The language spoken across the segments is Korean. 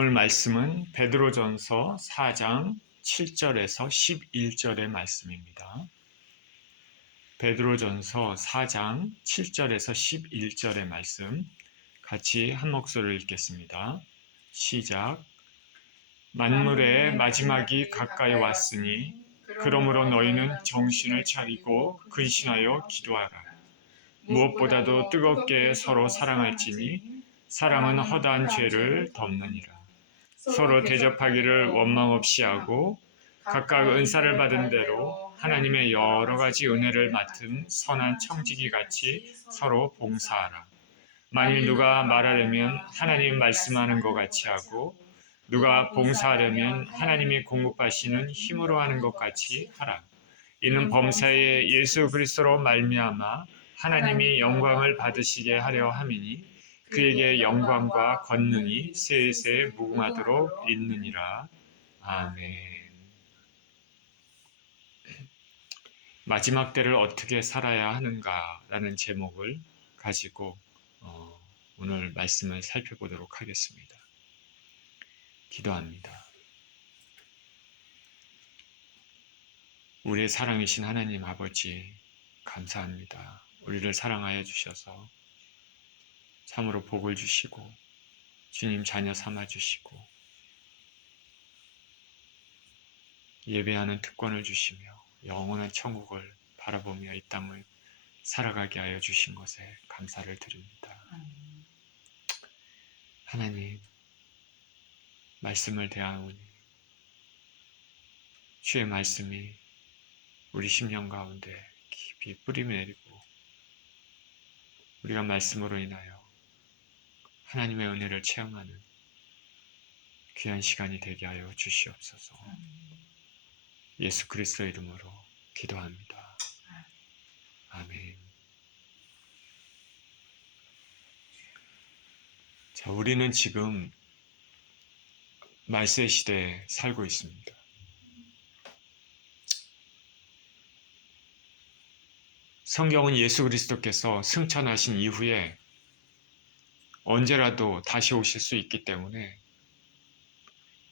오늘 말씀은 베드로전서 4장 7절에서 11절의 말씀입니다. 베드로전서 4장 7절에서 11절의 말씀 같이 한 목소리를 읽겠습니다. 시작. 만물의 마지막이 가까이 왔으니 그러므로 너희는 정신을 차리고 근신하여 기도하라. 무엇보다도 뜨겁게 서로 사랑할지니 사랑은 허다한 죄를 덮느니라. 서로 대접하기를 원망 없이 하고 각각 은사를 받은 대로 하나님의 여러 가지 은혜를 맡은 선한 청지기 같이 서로 봉사하라. 만일 누가 말하려면 하나님 말씀하는 것 같이 하고 누가 봉사하려면 하나님이 공급하시는 힘으로 하는 것 같이 하라. 이는 범사에 예수 그리스도로 말미암아 하나님이 영광을 받으시게 하려 함이니 그에게 영광과 권능이 세세 무궁하도록 있느니라. 아멘. 마지막 때를 어떻게 살아야 하는가라는 제목을 가지고 오늘 말씀을 살펴보도록 하겠습니다. 기도합니다. 우리의 사랑이신 하나님 아버지 감사합니다. 우리를 사랑하여 주셔서 참으로 복을 주시고 주님 자녀 삼아 주시고 예배하는 특권을 주시며 영원한 천국을 바라보며 이 땅을 살아가게 하여 주신 것에 감사를 드립니다. 하나님 말씀을 대하오니 주의 말씀이 우리 심령 가운데 깊이 뿌림을 내리고 우리가 말씀으로 인하여 하나님의 은혜를 체험하는 귀한 시간이 되게 하여 주시옵소서. 예수 그리스도 이름으로 기도합니다. 아멘. 자, 우리는 지금 말세 시대에 살고 있습니다. 성경은 예수 그리스도께서 승천하신 이후에 언제라도 다시 오실 수 있기 때문에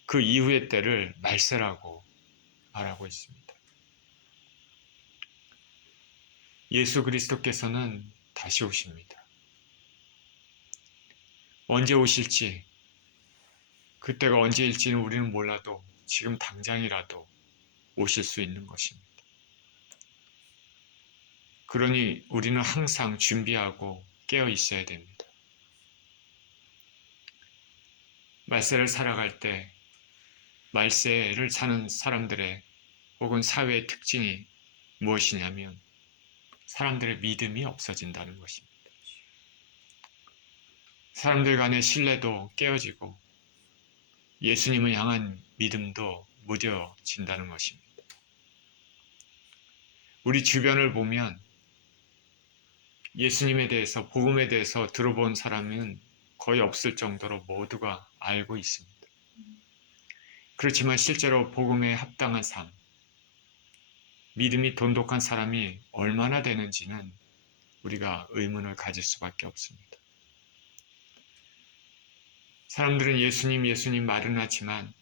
그 이후의 때를 말세라고 말하고 있습니다. 예수 그리스도께서는 다시 오십니다. 언제 오실지, 그때가 언제일지는 우리는 몰라도 지금 당장이라도 오실 수 있는 것입니다. 그러니 우리는 항상 준비하고 깨어 있어야 됩니다. 말세를 살아갈 때 말세를 사는 사람들의 혹은 사회의 특징이 무엇이냐면 사람들의 믿음이 없어진다는 것입니다. 사람들 간의 신뢰도 깨어지고 예수님을 향한 믿음도 무뎌진다는 것입니다. 우리 주변을 보면 예수님에 대해서, 복음에 대해서 들어본 사람은 거의 없을 정도로 모두가 알고 있습니다. 그렇지만 실제로 복음에 합당한 삶, 믿음이 돈독한 사람이 얼마나 되는지는 우리가 의문을 가질 수밖에 없습니다. 사람들은 예수님 말은 하지만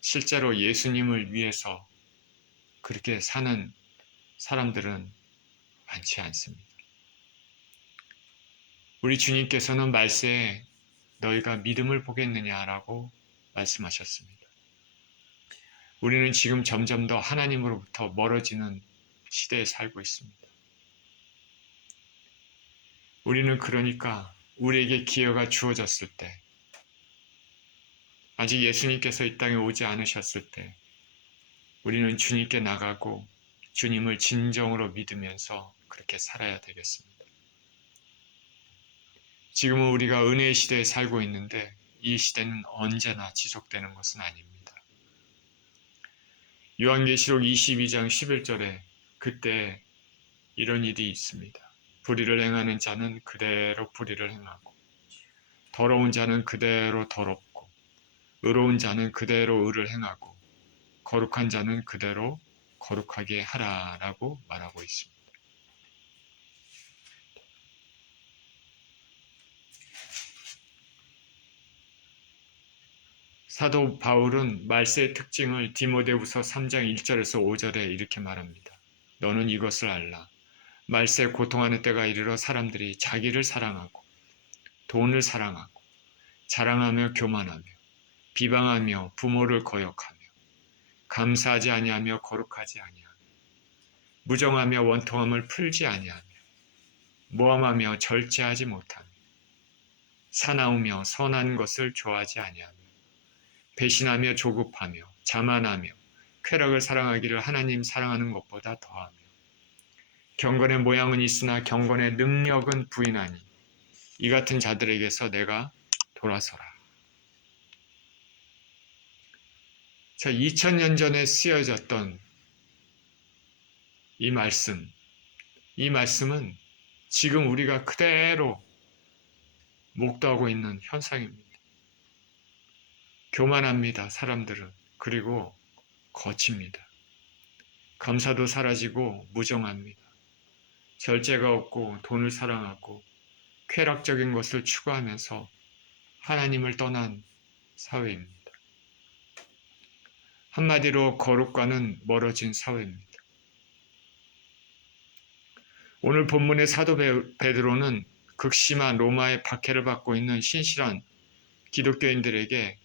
실제로 예수님을 위해서 그렇게 사는 사람들은 많지 않습니다. 우리 주님께서는 말세에 너희가 믿음을 보겠느냐라고 말씀하셨습니다. 우리는 지금 점점 더 하나님으로부터 멀어지는 시대에 살고 있습니다. 우리는 그러니까 우리에게 기회가 주어졌을 때, 아직 예수님께서 이 땅에 오지 않으셨을 때 우리는 주님께 나가고 주님을 진정으로 믿으면서 그렇게 살아야 되겠습니다. 지금은 우리가 은혜의 시대에 살고 있는데 이 시대는 언제나 지속되는 것은 아닙니다. 요한계시록 22장 11절에 그때 이런 일이 있습니다. 불의를 행하는 자는 그대로 불의를 행하고 더러운 자는 그대로 더럽고 의로운 자는 그대로 의를 행하고 거룩한 자는 그대로 거룩하게 하라라고 말하고 있습니다. 사도 바울은 말세의 특징을 디모데후서 3장 1절에서 5절에 이렇게 말합니다. 너는 이것을 알라. 말세에 고통하는 때가 이르러 사람들이 자기를 사랑하고 돈을 사랑하고 자랑하며 교만하며 비방하며 부모를 거역하며 감사하지 아니하며 거룩하지 아니하며 무정하며 원통함을 풀지 아니하며 모함하며 절제하지 못하며 사나우며 선한 것을 좋아하지 아니하며 배신하며 조급하며 자만하며 쾌락을 사랑하기를 하나님 사랑하는 것보다 더하며 경건의 모양은 있으나 경건의 능력은 부인하니 이 같은 자들에게서 내가 돌아서라. 자, 2000년 전에 쓰여졌던 이 말씀은 지금 우리가 그대로 목도하고 있는 현상입니다. 교만합니다, 사람들은. 그리고 거칩니다. 감사도 사라지고 무정합니다. 절제가 없고 돈을 사랑하고 쾌락적인 것을 추구하면서 하나님을 떠난 사회입니다. 한마디로 거룩과는 멀어진 사회입니다. 오늘 본문의 사도 베드로는 극심한 로마의 박해를 받고 있는 신실한 기독교인들에게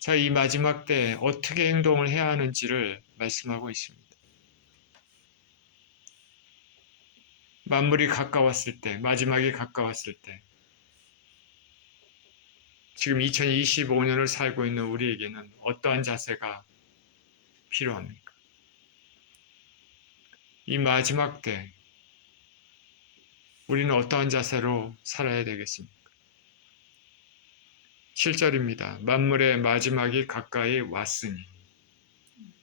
자, 이 마지막 때에 어떻게 행동을 해야 하는지를 말씀하고 있습니다. 만물이 가까웠을 때, 마지막이 가까웠을 때, 지금 2025년을 살고 있는 우리에게는 어떠한 자세가 필요합니까? 이 마지막 때, 우리는 어떠한 자세로 살아야 되겠습니까? 7절입니다. 만물의 마지막이 가까이 왔으니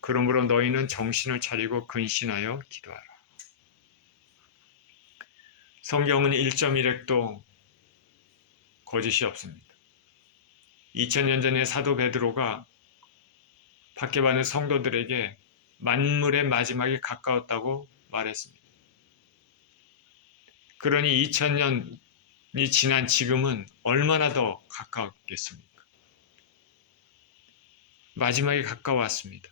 그러므로 너희는 정신을 차리고 근신하여 기도하라. 성경은 1.1핵도 거짓이 없습니다. 2000년 전에 사도 베드로가 박해받는 성도들에게 만물의 마지막이 가까웠다고 말했습니다. 그러니 2000년이 지난 지금은 얼마나 더 가까웠겠습니까? 마지막이 가까웠습니다.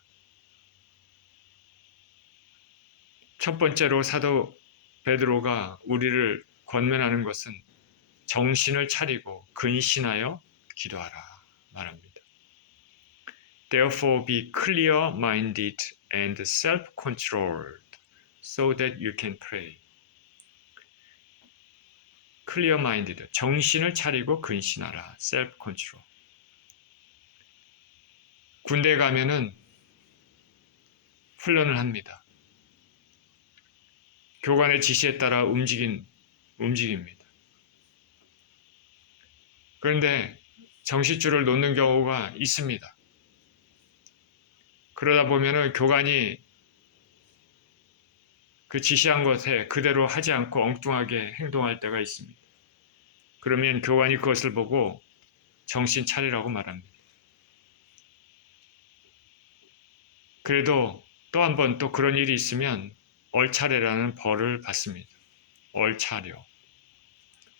첫 번째로 사도 베드로가 우리를 권면하는 것은 정신을 차리고 근신하여 기도하라 말합니다. Therefore be clear-minded and self-controlled so that you can pray. clear-minded, 정신을 차리고 근신하라. self-control. 군대에 가면은 훈련을 합니다. 교관의 지시에 따라 움직입니다. 그런데 정신줄을 놓는 경우가 있습니다. 그러다 보면은 교관이 그 지시한 것에 그대로 하지 않고 엉뚱하게 행동할 때가 있습니다. 그러면 교관이 그것을 보고 정신 차리라고 말합니다. 그래도 또 한 번 또 그런 일이 있으면 얼차례라는 벌을 받습니다. 얼차려.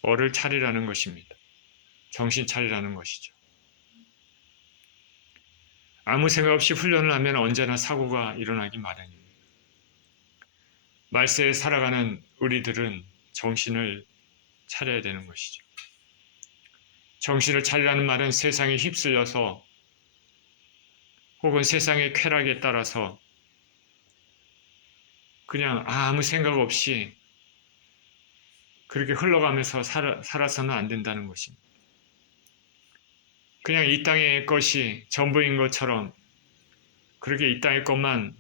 얼을 차리라는 것입니다. 정신 차리라는 것이죠. 아무 생각 없이 훈련을 하면 언제나 사고가 일어나기 마련입니다. 말세에 살아가는 우리들은 정신을 차려야 되는 것이죠. 정신을 차리라는 말은 세상에 휩쓸려서 혹은 세상의 쾌락에 따라서 그냥 아무 생각 없이 그렇게 흘러가면서 살아서는 안 된다는 것입니다. 그냥 이 땅의 것이 전부인 것처럼 그렇게 이 땅의 것만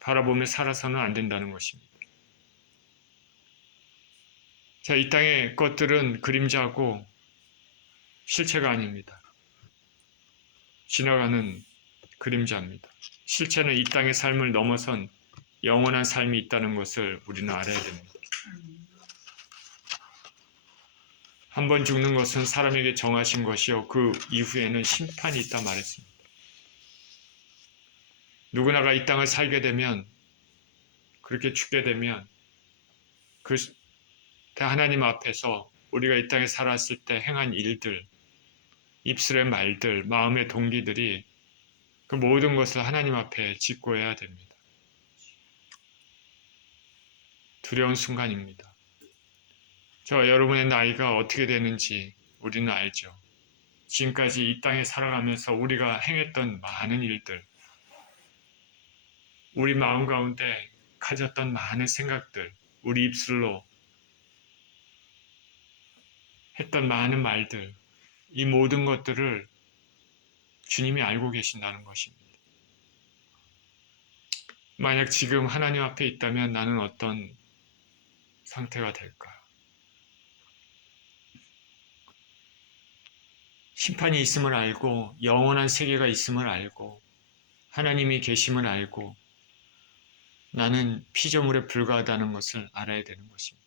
바라보며 살아서는 안 된다는 것입니다. 자, 이 땅의 것들은 그림자고 실체가 아닙니다. 지나가는 그림자입니다. 실체는 이 땅의 삶을 넘어선 영원한 삶이 있다는 것을 우리는 알아야 됩니다. 한 번 죽는 것은 사람에게 정하신 것이요 그 이후에는 심판이 있다 말했습니다. 누구나가 이 땅을 살게 되면 그렇게 죽게 되면 그 하나님 앞에서 우리가 이 땅에 살았을 때 행한 일들 입술의 말들, 마음의 동기들이 그 모든 것을 하나님 앞에 직고해야 됩니다. 두려운 순간입니다. 저 여러분의 나이가 어떻게 되는지 우리는 알죠. 지금까지 이 땅에 살아가면서 우리가 행했던 많은 일들, 우리 마음 가운데 가졌던 많은 생각들, 우리 입술로 했던 많은 말들, 이 모든 것들을 주님이 알고 계신다는 것입니다. 만약 지금 하나님 앞에 있다면 나는 어떤 상태가 될까? 심판이 있음을 알고 영원한 세계가 있음을 알고 하나님이 계심을 알고 나는 피조물에 불과하다는 것을 알아야 되는 것입니다.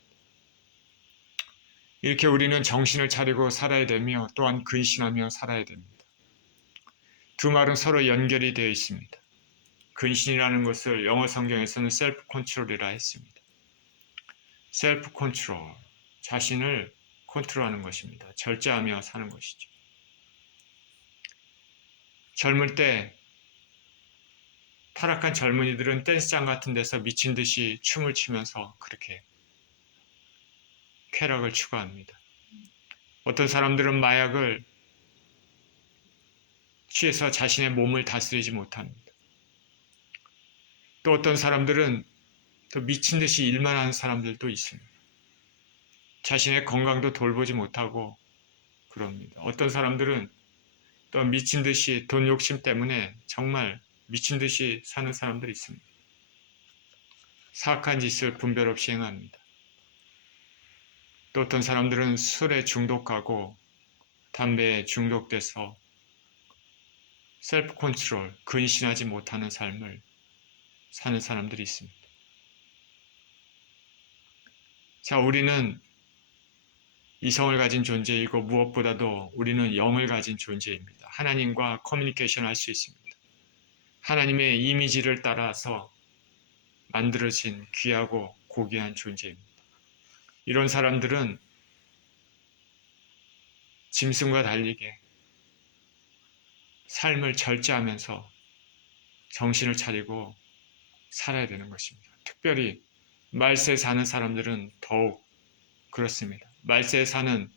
이렇게 우리는 정신을 차리고 살아야 되며 또한 근신하며 살아야 됩니다. 두 말은 서로 연결이 되어 있습니다. 근신이라는 것을 영어 성경에서는 셀프 컨트롤이라 했습니다. 셀프 컨트롤, 자신을 컨트롤하는 것입니다. 절제하며 사는 것이죠. 젊을 때 타락한 젊은이들은 댄스장 같은 데서 미친 듯이 춤을 추면서 그렇게 쾌락을 추구합니다. 어떤 사람들은 마약을 취해서 자신의 몸을 다스리지 못합니다. 또 어떤 사람들은 또 미친 듯이 일만 하는 사람들도 있습니다. 자신의 건강도 돌보지 못하고 그럽니다. 어떤 사람들은 또 미친 듯이 돈 욕심 때문에 정말 미친 듯이 사는 사람들이 있습니다. 사악한 짓을 분별 없이 행합니다. 또 어떤 사람들은 술에 중독하고 담배에 중독돼서 셀프 컨트롤, 근신하지 못하는 삶을 사는 사람들이 있습니다. 자, 우리는 이성을 가진 존재이고 무엇보다도 우리는 영을 가진 존재입니다. 하나님과 커뮤니케이션 할 수 있습니다. 하나님의 이미지를 따라서 만들어진 귀하고 고귀한 존재입니다. 이런 사람들은 짐승과 달리게 삶을 절제하면서 정신을 차리고 살아야 되는 것입니다. 특별히 말세에 사는 사람들은 더욱 그렇습니다. 말세에 사는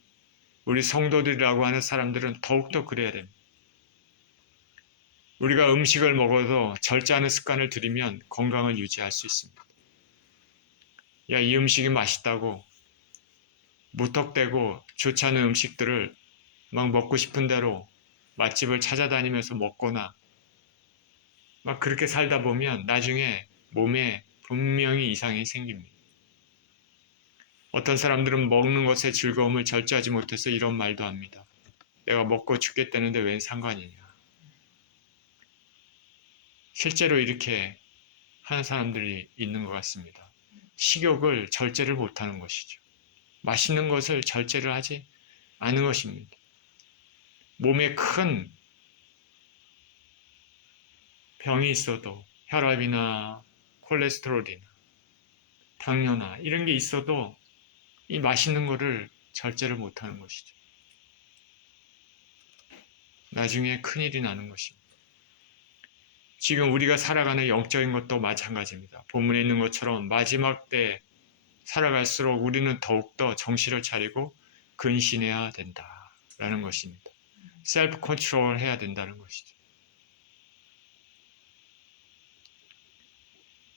우리 성도들이라고 하는 사람들은 더욱더 그래야 됩니다. 우리가 음식을 먹어도 절제하는 습관을 들이면 건강을 유지할 수 있습니다. 야, 이 음식이 맛있다고 무턱대고 좋지 않은 음식들을 막 먹고 싶은 대로 맛집을 찾아다니면서 먹거나 막 그렇게 살다 보면 나중에 몸에 분명히 이상이 생깁니다. 어떤 사람들은 먹는 것의 즐거움을 절제하지 못해서 이런 말도 합니다. 내가 먹고 죽겠다는데 웬 상관이냐. 실제로 이렇게 하는 사람들이 있는 것 같습니다. 식욕을 절제를 못하는 것이죠. 맛있는 것을 절제를 하지 않은 것입니다. 몸에 큰 병이 있어도 혈압이나 콜레스테롤이나 당뇨나 이런 게 있어도 이 맛있는 거를 절제를 못하는 것이죠. 나중에 큰일이 나는 것입니다. 지금 우리가 살아가는 영적인 것도 마찬가지입니다. 본문에 있는 것처럼 마지막 때 살아갈수록 우리는 더욱더 정신을 차리고 근신해야 된다라는 것입니다. 셀프 컨트롤 해야 된다는 것이죠.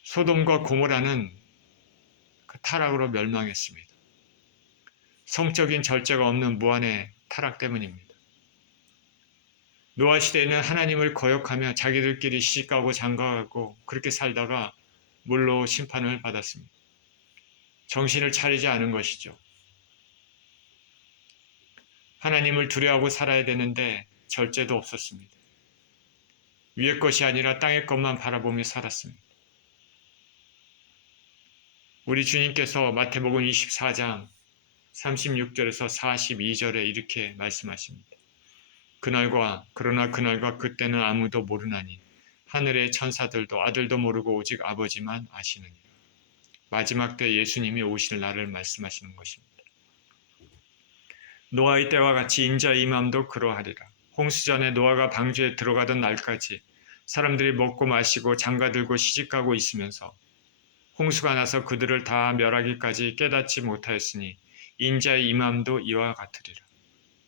소돔과 고모라는 그 타락으로 멸망했습니다. 성적인 절제가 없는 무한의 타락 때문입니다. 노아 시대에는 하나님을 거역하며 자기들끼리 시집가고 장가가고 그렇게 살다가 물로 심판을 받았습니다. 정신을 차리지 않은 것이죠. 하나님을 두려워하고 살아야 되는데 절제도 없었습니다. 위의 것이 아니라 땅의 것만 바라보며 살았습니다. 우리 주님께서 마태복음 24장 36절에서 42절에 이렇게 말씀하십니다. 그러나 그날과 그때는 아무도 모르나니 하늘의 천사들도 아들도 모르고 오직 아버지만 아시느니라. 마지막 때 예수님이 오실 날을 말씀하시는 것입니다. 노아의 때와 같이 인자의 임함도 그러하리라. 홍수전에 노아가 방주에 들어가던 날까지 사람들이 먹고 마시고 장가들고 시집가고 있으면서 홍수가 나서 그들을 다 멸하기까지 깨닫지 못하였으니 인자의 임함도 이와 같으리라.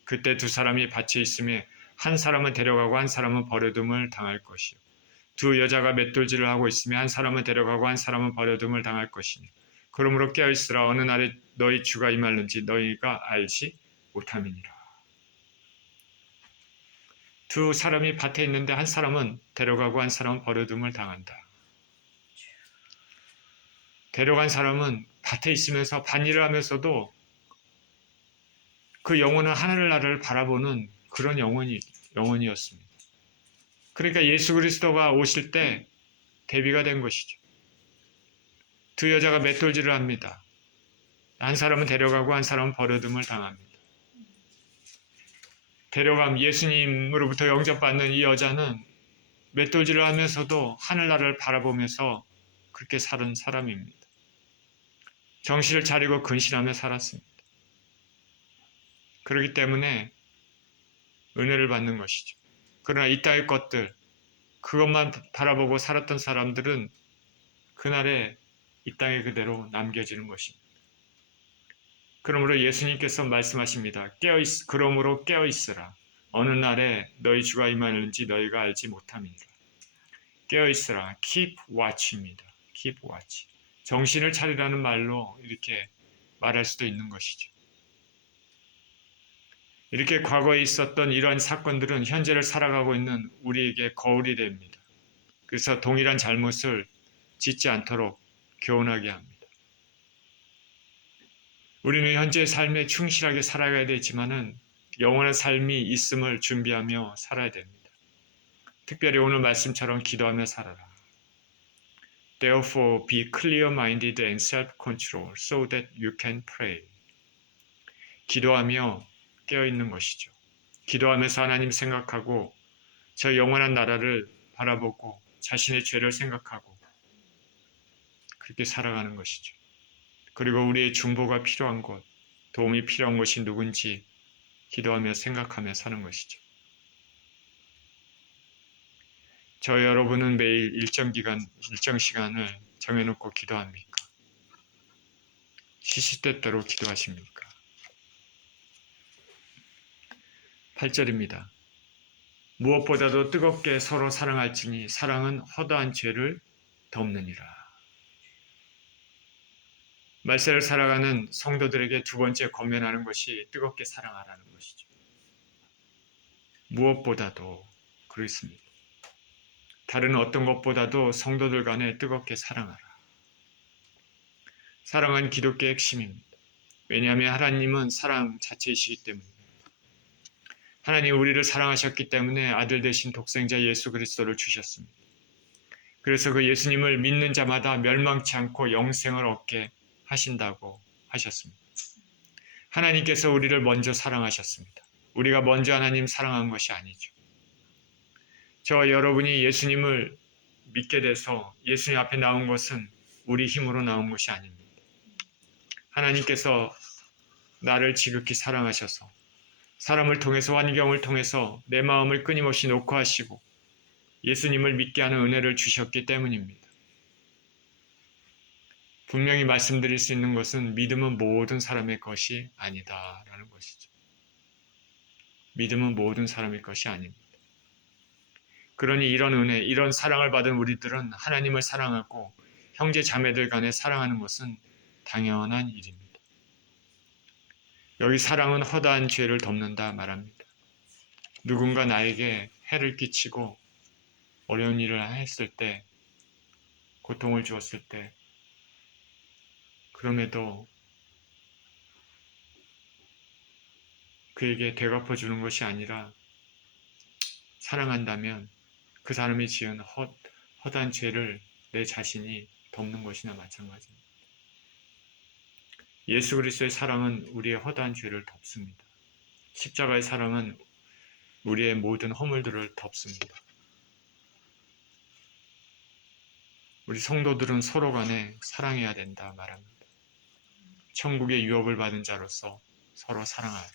그때 두 사람이 밭에 있음에 한 사람은 데려가고 한 사람은 버려둠을 당할 것이요. 두 여자가 맷돌질을 하고 있으며 한 사람은 데려가고 한 사람은 버려둠을 당할 것이니 그러므로 깨어있으라. 어느 날에 너희 주가 임할는지 너희가 알지 못함이니라. 두 사람이 밭에 있는데 한 사람은 데려가고 한 사람은 버려둠을 당한다. 데려간 사람은 밭에 있으면서 밭일을 하면서도 그 영혼은 하늘나라를 바라보는 그런 영혼이었습니다. 그러니까 예수 그리스도가 오실 때 대비가 된 것이죠. 두 여자가 맷돌질을 합니다. 한 사람은 데려가고 한 사람은 버려둠을 당합니다. 데려감 예수님으로부터 영접받는 이 여자는 맷돌질을 하면서도 하늘나라를 바라보면서 그렇게 사는 사람입니다. 정신을 차리고 근신하며 살았습니다. 그렇기 때문에 은혜를 받는 것이죠. 그러나 이 땅의 것들, 그것만 바라보고 살았던 사람들은 그날에 이 땅에 그대로 남겨지는 것입니다. 그러므로 예수님께서 말씀하십니다. 그러므로 깨어있으라. 어느 날에 너희 주가 임하는지 너희가 알지 못함이니라. 깨어있으라. Keep watch입니다. Keep watch. 정신을 차리라는 말로 이렇게 말할 수도 있는 것이죠. 이렇게 과거에 있었던 이러한 사건들은 현재를 살아가고 있는 우리에게 거울이 됩니다. 그래서 동일한 잘못을 짓지 않도록 교훈하게 합니다. 우리는 현재의 삶에 충실하게 살아가야 되지만은 영원한 삶이 있음을 준비하며 살아야 됩니다. 특별히 오늘 말씀처럼 기도하며 살아라. Therefore, be clear-minded and self-control so that you can pray. 기도하며 깨어있는 것이죠. 기도하면서 하나님 생각하고 저 영원한 나라를 바라보고 자신의 죄를 생각하고 그렇게 살아가는 것이죠. 그리고 우리의 중보가 필요한 것, 도움이 필요한 것이 누군지 기도하며 생각하며 사는 것이죠. 저 여러분은 매일 일정 시간을 정해놓고 기도합니까? 시시때때로 기도하십니까? 8절입니다. 무엇보다도 뜨겁게 서로 사랑할지니 사랑은 허다한 죄를 덮느니라. 말세를 살아가는 성도들에게 두 번째 권면하는 것이 뜨겁게 사랑하라는 것이죠. 무엇보다도 그렇습니다. 다른 어떤 것보다도 성도들 간에 뜨겁게 사랑하라. 사랑은 기독교의 핵심입니다. 왜냐하면 하나님은 사랑 자체이시기 때문입니다. 하나님 우리를 사랑하셨기 때문에 아들 되신 독생자 예수 그리스도를 주셨습니다. 그래서 그 예수님을 믿는 자마다 멸망치 않고 영생을 얻게 하신다고 하셨습니다. 하나님께서 우리를 먼저 사랑하셨습니다. 우리가 먼저 하나님 사랑한 것이 아니죠. 저와 여러분이 예수님을 믿게 돼서 예수님 앞에 나온 것은 우리 힘으로 나온 것이 아닙니다. 하나님께서 나를 지극히 사랑하셔서 사람을 통해서 환경을 통해서 내 마음을 끊임없이 녹화하시고 예수님을 믿게 하는 은혜를 주셨기 때문입니다. 분명히 말씀드릴 수 있는 것은 믿음은 모든 사람의 것이 아니다라는 것이죠. 믿음은 모든 사람의 것이 아닙니다. 그러니 이런 은혜, 이런 사랑을 받은 우리들은 하나님을 사랑하고 형제 자매들 간에 사랑하는 것은 당연한 일입니다. 여기 사랑은 허다한 죄를 덮는다 말합니다. 누군가 나에게 해를 끼치고 어려운 일을 했을 때, 고통을 주었을 때, 그럼에도 그에게 되갚아주는 것이 아니라 사랑한다면 그 사람이 지은 허다한 죄를 내 자신이 덮는 것이나 마찬가지입니다. 예수 그리스도의 사랑은 우리의 허다한 죄를 덮습니다. 십자가의 사랑은 우리의 모든 허물들을 덮습니다. 우리 성도들은 서로 간에 사랑해야 된다 말합니다. 천국의 유업을 받은 자로서 서로 사랑할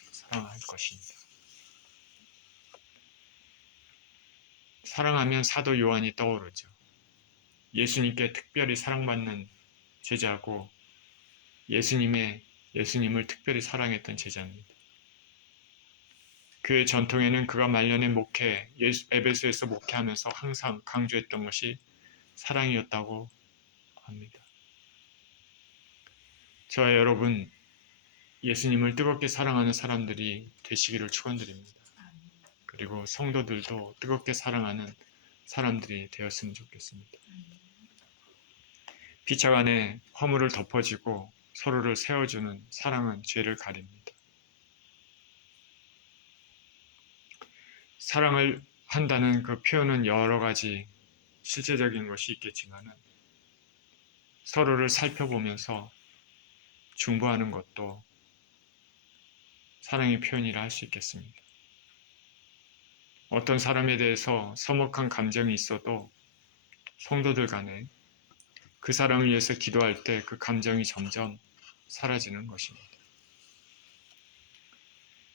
것입니다. 사랑하면 사도 요한이 떠오르죠. 예수님께 특별히 사랑받는 제자고 예수님을 특별히 사랑했던 제자입니다. 그의 전통에는 그가 말년에 에베소에서 목회하면서 항상 강조했던 것이 사랑이었다고 합니다. 저와 여러분, 예수님을 뜨겁게 사랑하는 사람들이 되시기를 축원드립니다. 그리고 성도들도 뜨겁게 사랑하는 사람들이 되었으면 좋겠습니다. 피차 간에 허물을 덮어주고 서로를 세워주는 사랑은 죄를 가립니다. 사랑을 한다는 그 표현은 여러 가지 실제적인 것이 있겠지만 서로를 살펴보면서 중보하는 것도 사랑의 표현이라 할 수 있겠습니다. 어떤 사람에 대해서 서먹한 감정이 있어도 성도들 간에 그 사람을 위해서 기도할 때 그 감정이 점점 사라지는 것입니다.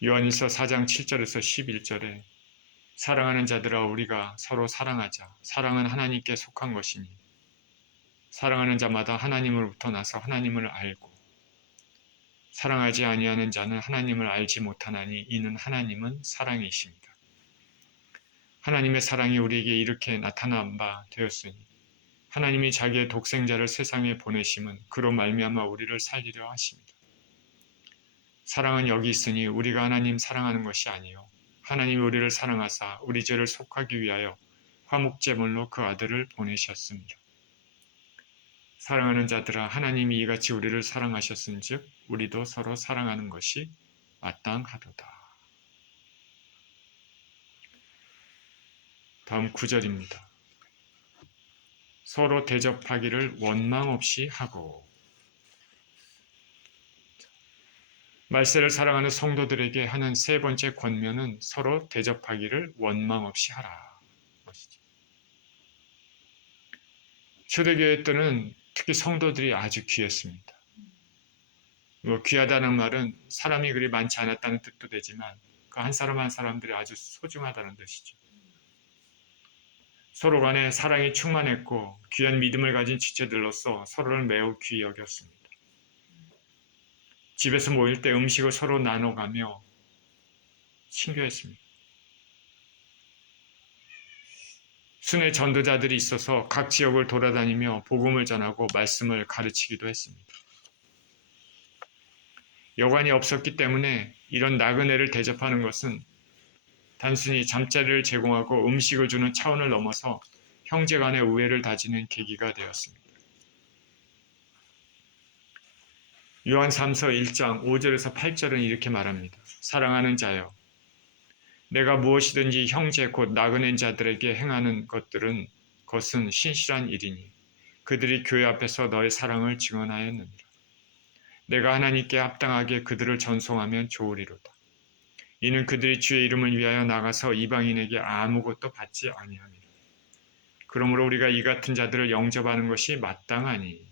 요한일서 4장 7절에서 11절에 사랑하는 자들아 우리가 서로 사랑하자. 사랑은 하나님께 속한 것이니 사랑하는 자마다 하나님으로부터 나서 하나님을 알고 사랑하지 아니하는 자는 하나님을 알지 못하나니 이는 하나님은 사랑이십니다. 하나님의 사랑이 우리에게 이렇게 나타난 바 되었으니 하나님이 자기의 독생자를 세상에 보내심은 그로 말미암아 우리를 살리려 하십니다. 사랑은 여기 있으니 우리가 하나님 사랑하는 것이 아니요 하나님이 우리를 사랑하사 우리 죄를 속하기 위하여 화목제물로 그 아들을 보내셨습니다. 사랑하는 자들아 하나님이 이같이 우리를 사랑하셨은즉 우리도 서로 사랑하는 것이 마땅하도다. 다음 9절입니다. 서로 대접하기를 원망 없이 하고 말세를 사랑하는 성도들에게 하는 세 번째 권면은 서로 대접하기를 원망 없이 하라. 초대교회 때는 특히 성도들이 아주 귀했습니다. 귀하다는 말은 사람이 그리 많지 않았다는 뜻도 되지만 그 한 사람 한 사람들이 아주 소중하다는 뜻이죠. 서로 간에 사랑이 충만했고 귀한 믿음을 가진 지체들로서 서로를 매우 귀히 여겼습니다. 집에서 모일 때 음식을 서로 나눠가며 친교했습니다. 순회 전도자들이 있어서 각 지역을 돌아다니며 복음을 전하고 말씀을 가르치기도 했습니다. 여관이 없었기 때문에 이런 나그네를 대접하는 것은 단순히 잠자리를 제공하고 음식을 주는 차원을 넘어서 형제 간의 우애를 다지는 계기가 되었습니다. 요한 3서 1장 5절에서 8절은 이렇게 말합니다. 사랑하는 자여 내가 무엇이든지 형제 곧 나그네 자들에게 행하는 것은 신실한 일이니 그들이 교회 앞에서 너의 사랑을 증언하였느니라. 내가 하나님께 합당하게 그들을 전송하면 좋으리로다. 이는 그들이 주의 이름을 위하여 나가서 이방인에게 아무것도 받지 아니함이라. 그러므로 우리가 이 같은 자들을 영접하는 것이 마땅하니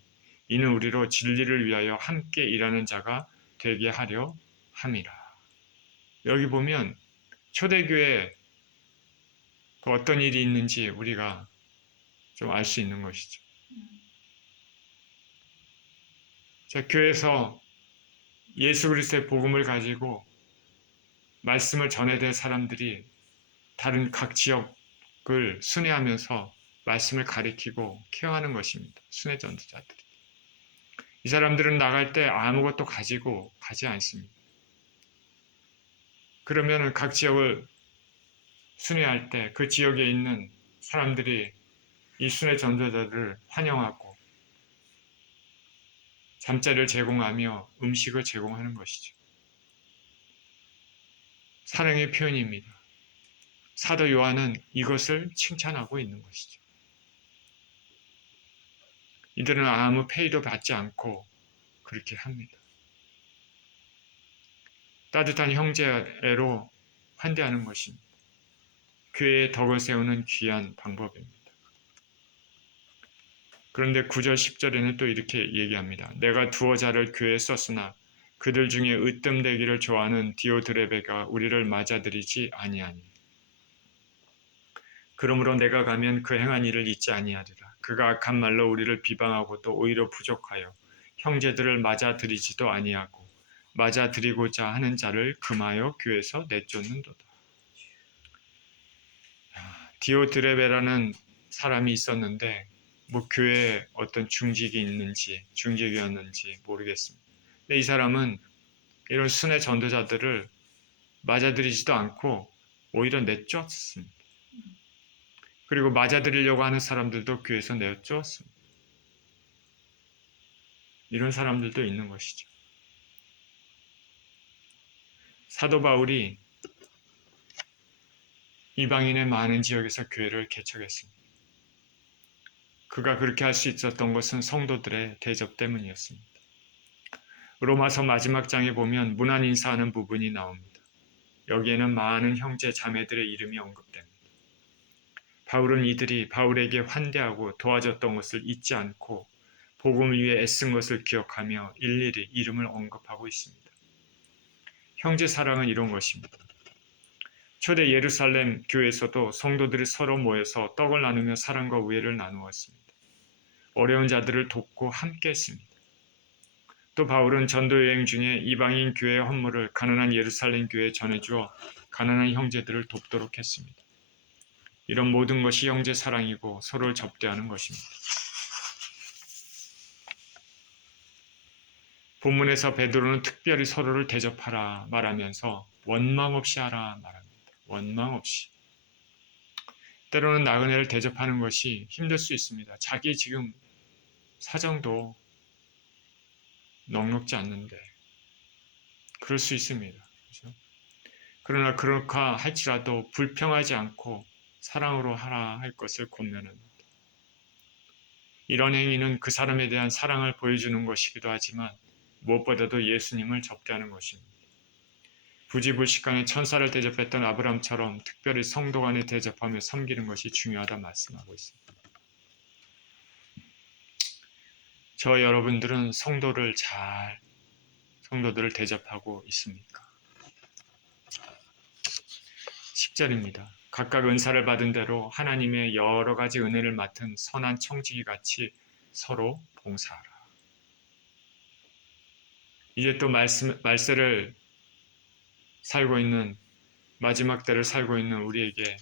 이는 우리로 진리를 위하여 함께 일하는 자가 되게 하려 함이라. 여기 보면 초대교회에 어떤 일이 있는지 우리가 좀 알 수 있는 것이죠. 자, 교회에서 예수 그리스도의 복음을 가지고 말씀을 전해야 될 사람들이 다른 각 지역을 순회하면서 말씀을 가리키고 케어하는 것입니다. 순회 전도자들이. 이 사람들은 나갈 때 아무것도 가지고 가지 않습니다. 그러면 각 지역을 순회할 때 그 지역에 있는 사람들이 이 순회 전도자들을 환영하고 잠자리를 제공하며 음식을 제공하는 것이죠. 사랑의 표현입니다. 사도 요한은 이것을 칭찬하고 있는 것이죠. 이들은 아무 페이도 받지 않고 그렇게 합니다. 따뜻한 형제애로 환대하는 것입니다. 교회의 덕을 세우는 귀한 방법입니다. 그런데 9절 10절에는 또 이렇게 얘기합니다. 내가 두어 자를 교회에 썼으나 그들 중에 으뜸되기를 좋아하는 디오드레베가 우리를 맞아들이지 아니하니 그러므로 내가 가면 그 행한 일을 잊지 아니하리라. 그가 악한 말로 우리를 비방하고 또 오히려 부족하여 형제들을 맞아들이지도 아니하고 맞아들이고자 하는 자를 금하여 교회에서 내쫓는도다. 디오드레베라는 사람이 있었는데 뭐 교회에 어떤 중직이었는지 모르겠습니다. 근데 이 사람은 이런 순회 전도자들을 맞아들이지도 않고 오히려 내쫓았습니다. 그리고 맞아들이려고 하는 사람들도 교회에서 내쫓았습니다. 이런 사람들도 있는 것이죠. 사도 바울이 이방인의 많은 지역에서 교회를 개척했습니다. 그가 그렇게 할 수 있었던 것은 성도들의 대접 때문이었습니다. 로마서 마지막 장에 보면 문안 인사하는 부분이 나옵니다. 여기에는 많은 형제 자매들의 이름이 언급됩니다. 바울은 이들이 바울에게 환대하고 도와줬던 것을 잊지 않고 복음을 위해 애쓴 것을 기억하며 일일이 이름을 언급하고 있습니다. 형제 사랑은 이런 것입니다. 초대 예루살렘 교회에서도 성도들이 서로 모여서 떡을 나누며 사랑과 우애를 나누었습니다. 어려운 자들을 돕고 함께 했습니다. 또 바울은 전도 여행 중에 이방인 교회의 헌물을 가난한 예루살렘 교회에 전해주어 가난한 형제들을 돕도록 했습니다. 이런 모든 것이 형제 사랑이고 서로를 접대하는 것입니다. 본문에서 베드로는 특별히 서로를 대접하라 말하면서 원망 없이 하라 말합니다. 원망 없이. 때로는 나그네를 대접하는 것이 힘들 수 있습니다. 자기 지금 사정도 넉넉지 않는데 그럴 수 있습니다. 그렇죠? 그러나 그렇다 할지라도 불평하지 않고 사랑으로 하라 할 것을 권면합니다. 이런 행위는 그 사람에 대한 사랑을 보여주는 것이기도 하지만 무엇보다도 예수님을 접대하는 것입니다. 부지불식간에 천사를 대접했던 아브라함처럼 특별히 성도 간에 대접하며 섬기는 것이 중요하다 말씀하고 있습니다. 저 여러분들은 성도들을 대접하고 있습니까? 10절입니다. 각각 은사를 받은 대로 하나님의 여러 가지 은혜를 맡은 선한 청지기 같이 서로 봉사하라. 이제 또 말세를 살고 있는 마지막 때를 살고 있는 우리에게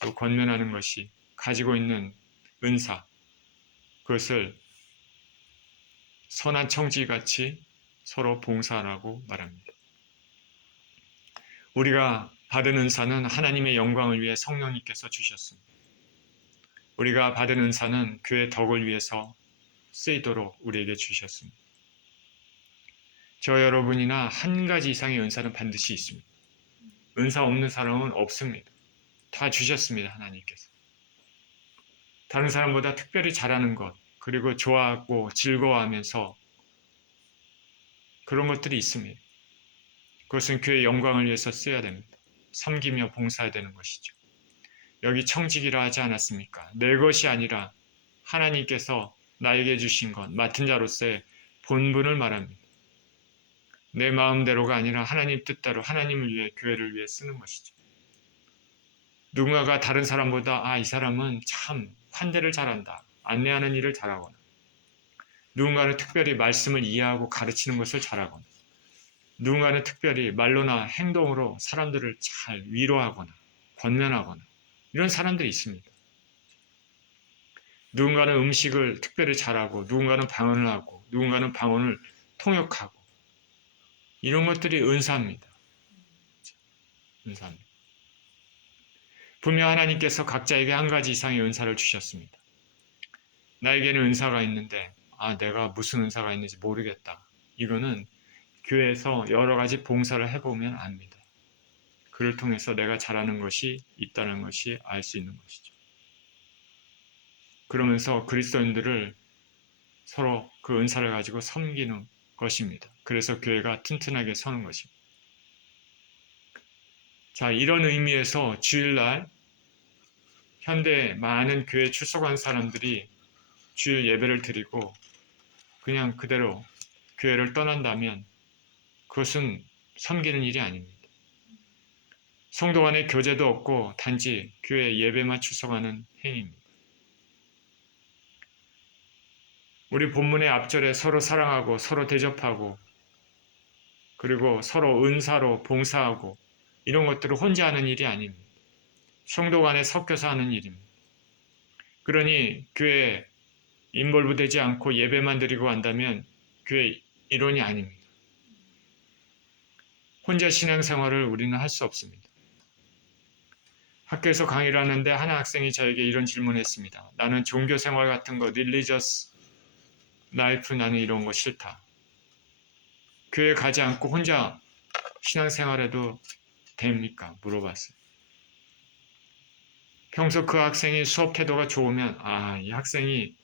또 권면하는 것이 가지고 있는 은사, 그것을 선한 청지같이 서로 봉사하라고 말합니다. 우리가 받은 은사는 하나님의 영광을 위해 성령님께서 주셨습니다. 우리가 받은 은사는 교회 덕을 위해서 쓰이도록 우리에게 주셨습니다. 저 여러분이나 한 가지 이상의 은사는 반드시 있습니다. 은사 없는 사람은 없습니다. 다 주셨습니다. 하나님께서. 다른 사람보다 특별히 잘하는 것, 그리고 좋아하고 즐거워하면서 그런 것들이 있습니다. 그것은 교회의 영광을 위해서 쓰여야 됩니다. 섬기며 봉사해야 되는 것이죠. 여기 청지기라 하지 않았습니까? 내 것이 아니라 하나님께서 나에게 주신 것, 맡은 자로서의 본분을 말합니다. 내 마음대로가 아니라 하나님 뜻대로 하나님을 위해, 교회를 위해 쓰는 것이죠. 누군가가 다른 사람보다 이 사람은 참 환대를 잘한다, 안내하는 일을 잘하거나, 누군가는 특별히 말씀을 이해하고 가르치는 것을 잘하거나, 누군가는 특별히 말로나 행동으로 사람들을 잘 위로하거나 권면하거나 이런 사람들이 있습니다. 누군가는 음식을 특별히 잘하고, 누군가는 방언을 하고, 누군가는 방언을 통역하고, 이런 것들이 은사입니다. 은사입니다. 분명 하나님께서 각자에게 한 가지 이상의 은사를 주셨습니다. 나에게는 은사가 있는데 내가 무슨 은사가 있는지 모르겠다. 이거는 교회에서 여러 가지 봉사를 해보면 압니다. 그를 통해서 내가 잘하는 것이 있다는 것이 알 수 있는 것이죠. 그러면서 그리스도인들을 서로 그 은사를 가지고 섬기는 것입니다. 그래서 교회가 튼튼하게 서는 것입니다. 자, 이런 의미에서 주일날 현대 많은 교회에 출석한 사람들이 주일 예배를 드리고 그냥 그대로 교회를 떠난다면 그것은 섬기는 일이 아닙니다. 성도 간의 교제도 없고 단지 교회 예배만 출석하는 행위입니다. 우리 본문의 앞절에 서로 사랑하고 서로 대접하고 그리고 서로 은사로 봉사하고 이런 것들을 혼자 하는 일이 아닙니다. 성도 간에 섞여서 하는 일입니다. 그러니 교회에 인볼브 되지 않고 예배만 드리고 한다면 교회 일원이 아닙니다. 혼자 신앙생활을 우리는 할 수 없습니다. 학교에서 강의를 하는데 한 학생이 저에게 이런 질문을 했습니다. 나는 종교생활 같은 거, religious life 나는 이런 거 싫다. 교회 가지 않고 혼자 신앙생활해도 됩니까? 물어봤어요. 평소 그 학생이 수업 태도가 좋으면 이 학생이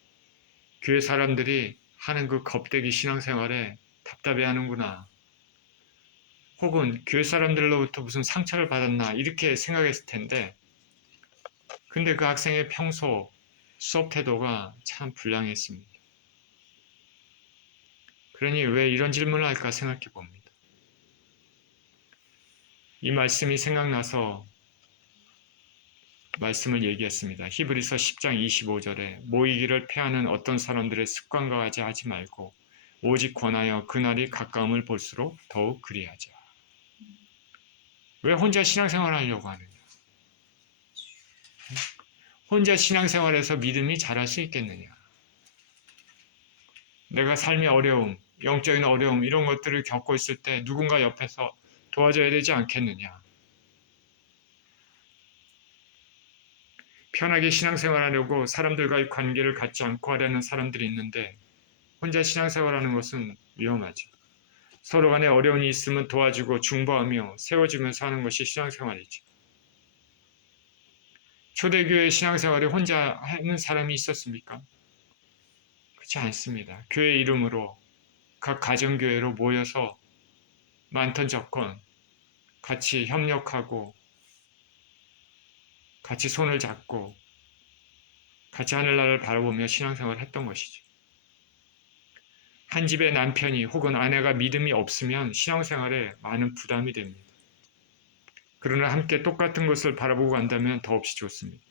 교회 사람들이 하는 그 겁대기 신앙생활에 답답해하는구나. 혹은 교회 사람들로부터 무슨 상처를 받았나 이렇게 생각했을 텐데 근데 그 학생의 평소 수업 태도가 참 불량했습니다. 그러니 왜 이런 질문을 할까 생각해 봅니다. 이 말씀이 생각나서 말씀을 얘기했습니다. 히브리서 10장 25절에 모이기를 패하는 어떤 사람들의 습관과 같이 하지 말고 오직 권하여 그날이 가까움을 볼수록 더욱 그리하자. 왜 혼자 신앙생활을 하려고 하느냐? 혼자 신앙생활에서 믿음이 자랄 수 있겠느냐? 내가 삶의 어려움, 영적인 어려움 이런 것들을 겪고 있을 때 누군가 옆에서 도와줘야 되지 않겠느냐? 편하게 신앙생활하려고 사람들과의 관계를 갖지 않고 하려는 사람들이 있는데 혼자 신앙생활하는 것은 위험하죠. 서로 간에 어려움이 있으면 도와주고 중보하며 세워주면서 하는 것이 신앙생활이죠. 초대교회 신앙생활에 혼자 하는 사람이 있었습니까? 그렇지 않습니다. 교회 이름으로 각 가정교회로 모여서 많던 적건 같이 협력하고 같이 손을 잡고 같이 하늘나라를 바라보며 신앙생활을 했던 것이죠. 한 집의 남편이 혹은 아내가 믿음이 없으면 신앙생활에 많은 부담이 됩니다. 그러나 함께 똑같은 것을 바라보고 간다면 더없이 좋습니다.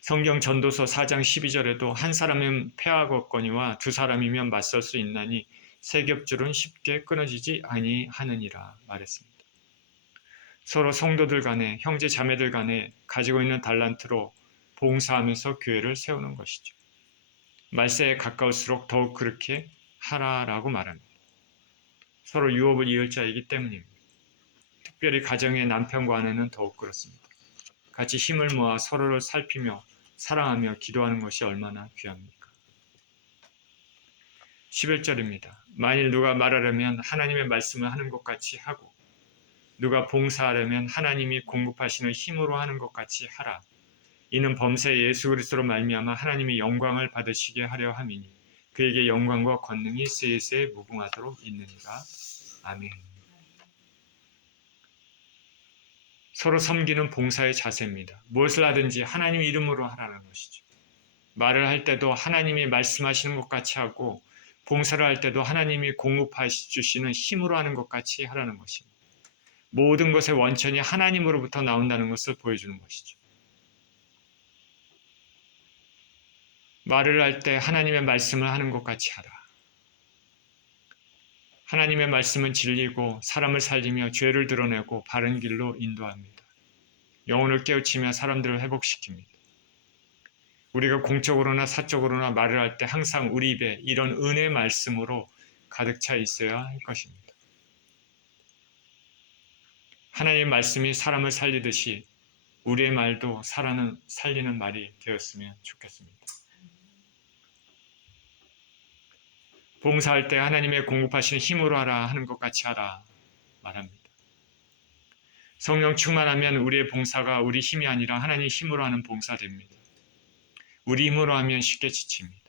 성경 전도서 4장 12절에도 한 사람이면 패하겠거니와 두 사람이면 맞설 수 있나니 세 겹줄은 쉽게 끊어지지 아니하느니라 말했습니다. 서로 성도들 간에 형제 자매들 간에 가지고 있는 달란트로 봉사하면서 교회를 세우는 것이죠. 말세에 가까울수록 더욱 그렇게 하라라고 말합니다. 서로 유업을 이을 자이기 때문입니다. 특별히 가정의 남편과 아내는 더욱 그렇습니다. 같이 힘을 모아 서로를 살피며 사랑하며 기도하는 것이 얼마나 귀합니까? 11절입니다. 만일 누가 말하려면 하나님의 말씀을 하는 것 같이 하고 누가 봉사하려면 하나님이 공급하시는 힘으로 하는 것 같이 하라. 이는 범세 예수 그리스도로 말미암아 하나님이 영광을 받으시게 하려 함이니 그에게 영광과 권능이 세세 무궁하도록 있느니라. 아멘. 서로 섬기는 봉사의 자세입니다. 무엇을 하든지 하나님 이름으로 하라는 것이죠. 말을 할 때도 하나님이 말씀하시는 것 같이 하고 봉사를 할 때도 하나님이 공급해 주시는 힘으로 하는 것 같이 하라는 것입니다. 모든 것의 원천이 하나님으로부터 나온다는 것을 보여주는 것이죠. 말을 할 때 하나님의 말씀을 하는 것 같이 하라. 하나님의 말씀은 진리고 사람을 살리며 죄를 드러내고 바른 길로 인도합니다. 영혼을 깨우치며 사람들을 회복시킵니다. 우리가 공적으로나 사적으로나 말을 할 때 항상 우리 입에 이런 은혜의 말씀으로 가득 차 있어야 할 것입니다. 하나님의 말씀이 사람을 살리듯이 우리의 말도 살리는 말이 되었으면 좋겠습니다. 봉사할 때 하나님의 공급하시는 힘으로 하라 하는 것 같이 하라 말합니다. 성령 충만하면 우리의 봉사가 우리 힘이 아니라 하나님 힘으로 하는 봉사됩니다. 우리 힘으로 하면 쉽게 지칩니다.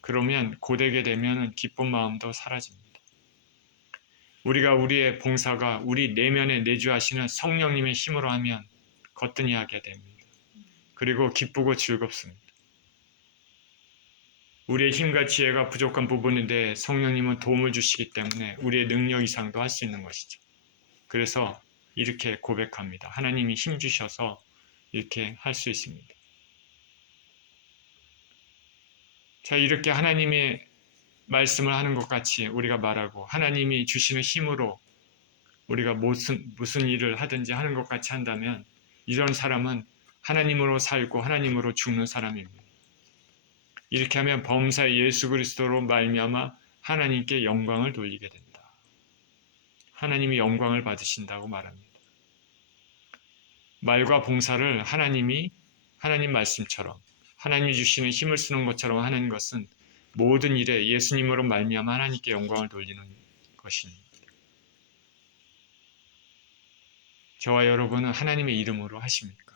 그러면 고되게 되면 기쁜 마음도 사라집니다. 우리가 우리의 봉사가 우리 내면에 내주하시는 성령님의 힘으로 하면 거뜬히 하게 됩니다. 그리고 기쁘고 즐겁습니다. 우리의 힘과 지혜가 부족한 부분인데 성령님은 도움을 주시기 때문에 우리의 능력 이상도 할 수 있는 것이죠. 그래서 이렇게 고백합니다. 하나님이 힘 주셔서 이렇게 할 수 있습니다. 자, 이렇게 하나님의 말씀을 하는 것 같이 우리가 말하고 하나님이 주시는 힘으로 우리가 무슨 일을 하든지 하는 것 같이 한다면 이런 사람은 하나님으로 살고 하나님으로 죽는 사람입니다. 이렇게 하면 범사 예수 그리스도로 말미암아 하나님께 영광을 돌리게 된다. 하나님이 영광을 받으신다고 말합니다. 말과 봉사를 하나님 말씀처럼 하나님이 주시는 힘을 쓰는 것처럼 하는 것은 모든 일에 예수님으로 말미암아 하나님께 영광을 돌리는 것입니다. 저와 여러분은 하나님의 이름으로 하십니까?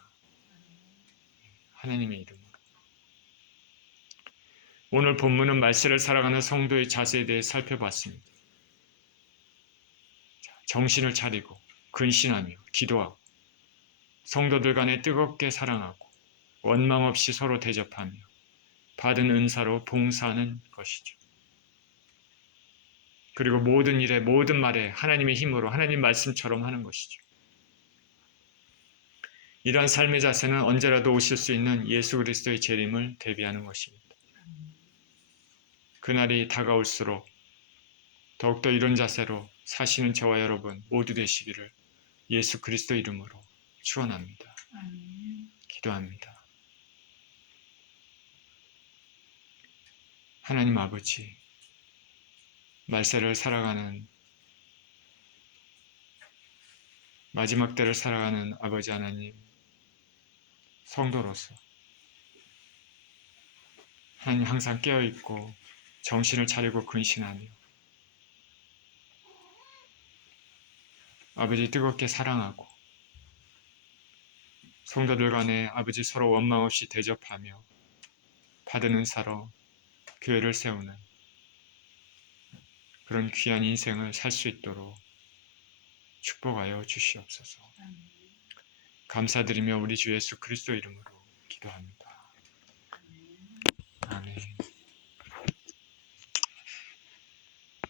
하나님의 이름으로. 오늘 본문은 말세를 살아가는 성도의 자세에 대해 살펴봤습니다. 정신을 차리고 근신하며 기도하고 성도들 간에 뜨겁게 사랑하고 원망 없이 서로 대접하며 받은 은사로 봉사하는 것이죠. 그리고 모든 일에 모든 말에 하나님의 힘으로 하나님 말씀처럼 하는 것이죠. 이러한 삶의 자세는 언제라도 오실 수 있는 예수 그리스도의 재림을 대비하는 것입니다. 그날이 다가올수록 더욱더 이런 자세로 사시는 저와 여러분 모두 되시기를 예수 그리스도 이름으로 축원합니다. 기도합니다. 하나님 아버지, 말세를 살아가는 마지막 때를 살아가는 아버지 하나님, 성도로서 하나님 항상 깨어있고 정신을 차리고 근신하며 아버지 뜨겁게 사랑하고 성도들 간에 아버지 서로 원망 없이 대접하며 받은 은사로 교회를 세우는 그런 귀한 인생을 살 수 있도록 축복하여 주시옵소서. 감사드리며 우리 주 예수 그리스도 이름으로 기도합니다.